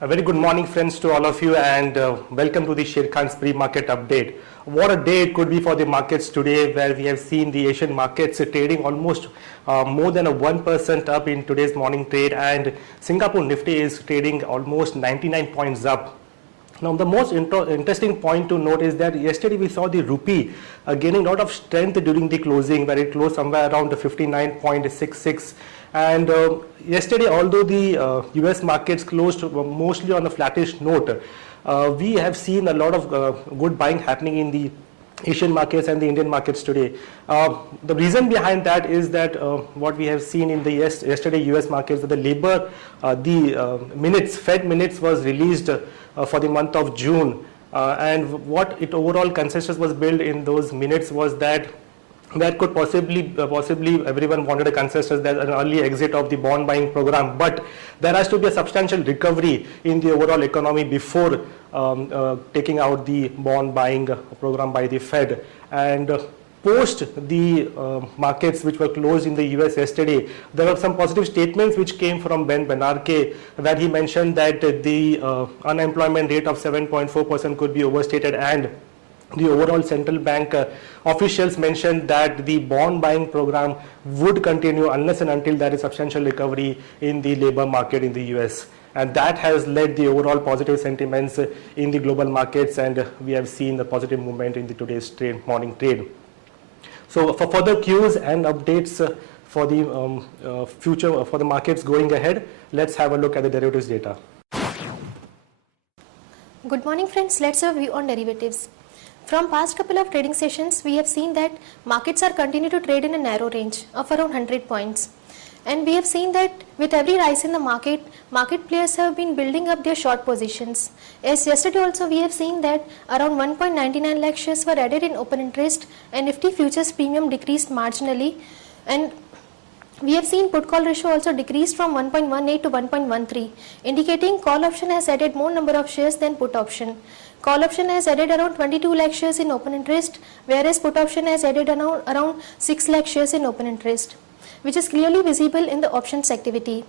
A very good morning, friends, to all of you, and welcome to the Sharekhan's pre-market update. What a day it could be for the markets today, where we have seen the Asian markets trading almost more than a 1% up in today's morning trade, and Singapore Nifty is trading almost 99 points up. Now, the most interesting point to note is that yesterday we saw the rupee gaining a lot of strength during the closing, where it closed somewhere around 59.66. And yesterday, although the US markets closed mostly on a flattish note, we have seen a lot of good buying happening in the Asian markets and the Indian markets today. The reason behind that is that what we have seen in the yesterday US markets, that the labor, minutes, Fed minutes was released for the month of June, and what it overall consensus was built in those minutes was that could possibly everyone wanted a consensus that an early exit of the bond buying program, but there has to be a substantial recovery in the overall economy before taking out the bond buying program by the Fed. And post the markets which were closed in the US yesterday, there were some positive statements which came from Ben Bernanke, where he mentioned that the unemployment rate of 7.4% could be overstated, and the overall central bank officials mentioned that the bond buying program would continue unless and until there is substantial recovery in the labor market in the US. And that has led the overall positive sentiments in the global markets, and we have seen the positive movement in the today's morning trade. So for further cues and updates for the future for the markets going ahead, let's have a look at the derivatives data. Good morning, friends. Let's have a view on derivatives. From past couple of trading sessions, we have seen that markets are continuing to trade in a narrow range of around 100 points. And we have seen that with every rise in the market players have been building up their short positions. As yesterday also we have seen that around 1.99 lakh shares were added in open interest, and Nifty futures premium decreased marginally. And we have seen put call ratio also decreased from 1.18 to 1.13, indicating call option has added more number of shares than put option. Call option has added around 22 lakh shares in open interest, whereas put option has added around 6 lakh shares in open interest, which is clearly visible in the options activity.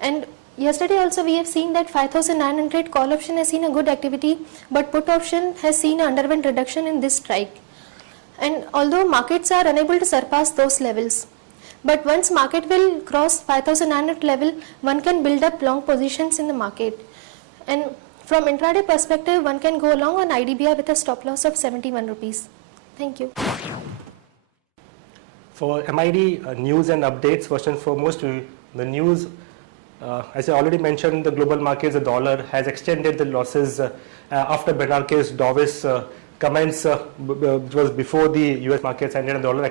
And yesterday also we have seen that 5,900 call option has seen a good activity, but put option has seen an underwent reduction in this strike. And although markets are unable to surpass those levels, but once market will cross 5,900 level, one can build up long positions in the market. And from intraday perspective, one can go long on IDBI with a stop loss of 71 rupees. Thank you. For MID news and updates, first and foremost, the news, as I already mentioned, the global markets, the dollar has extended the losses after Bernanke's Davos comments, which was before the US markets ended, and the dollar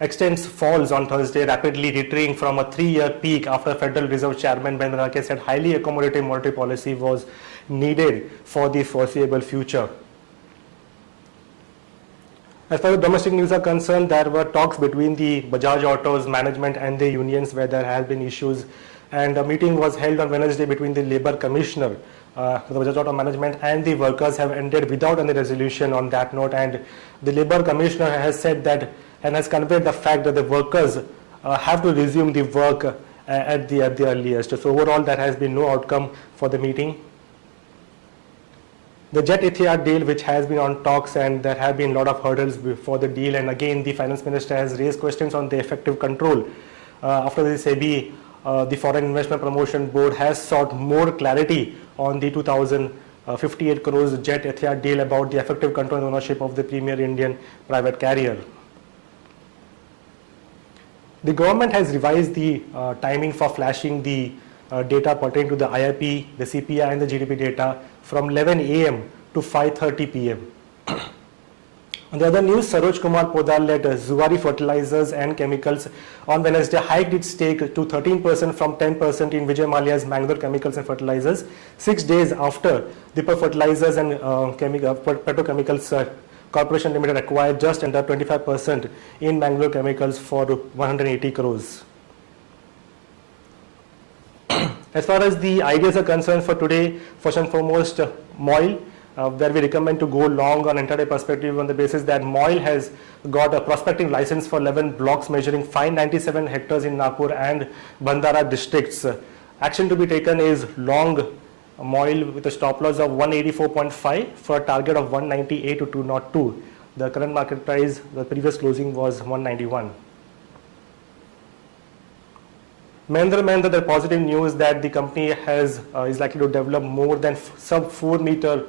extends falls on Thursday, rapidly retreating from a 3-year peak after Federal Reserve Chairman Ben Bernanke said highly accommodative monetary policy was needed for the foreseeable future. As far as domestic news are concerned, there were talks between the Bajaj Autos management and the unions where there have been issues, and a meeting was held on Wednesday between the Labour Commissioner, the Bajaj Auto management, and the workers have ended without any resolution on that note, and the Labour Commissioner has said that and has conveyed the fact that the workers have to resume the work at the earliest. So overall there has been no outcome for the meeting. The Jet Etihad deal, which has been on talks, and there have been a lot of hurdles before the deal, and again the finance minister has raised questions on the effective control. After the SEBI, the Foreign Investment Promotion Board has sought more clarity on the 2,058 crores Jet Etihad deal about the effective control and ownership of the premier Indian private carrier. The government has revised the timing for flashing the data pertaining to the IIP, the CPI and the GDP data from 11 a.m. to 5:30 p.m. On the other news, Saroj Kumar Podar-led Zuari Fertilizers and Chemicals on Wednesday hiked its stake to 13% from 10% in Vijay Mallya's Mangalore Chemicals and Fertilizers, 6 days after Deepak Fertilizers and Petrochemicals Corporation Limited acquired just under 25% in Mangalore Chemicals for 180 crores. As far as the ideas are concerned for today, first and foremost, MOIL, where we recommend to go long on intraday perspective on the basis that MOIL has got a prospective license for 11 blocks measuring 597 hectares in Nagpur and Bandara districts. Action to be taken is long MOIL with a stop loss of 184.5 for a target of 198 to 202. The current market price, the previous closing was 191. Mahindra & Mahindra, the positive news that the company is likely to develop more than sub 4 meter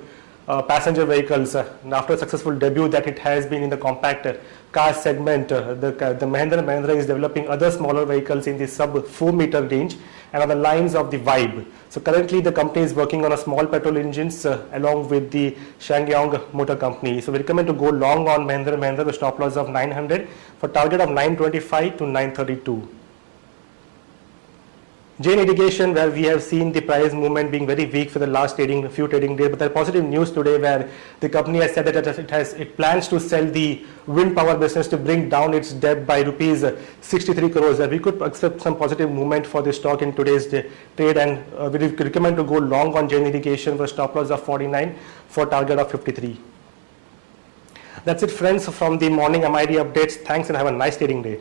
passenger vehicles. After a successful debut that it has been in the compact car segment, the Mahindra & Mahindra is developing other smaller vehicles in the sub 4 meter range and on the lines of the Vibe. So currently the company is working on a small petrol engines along with the SsangYong Motor Company. So we recommend to go long on Mahindra & Mahindra, the stop loss of 900 for target of 925 to 932. Jain Irrigation, where we have seen the price movement being very weak for the last few trading days, but there are positive news today where the company has said that it plans to sell the wind power business to bring down its debt by rupees 63 crores. We could accept some positive movement for the stock in today's trade, and we recommend to go long on Jain Irrigation for stop loss of 49 for target of 53. That's it, friends, from the morning MID updates. Thanks and have a nice trading day.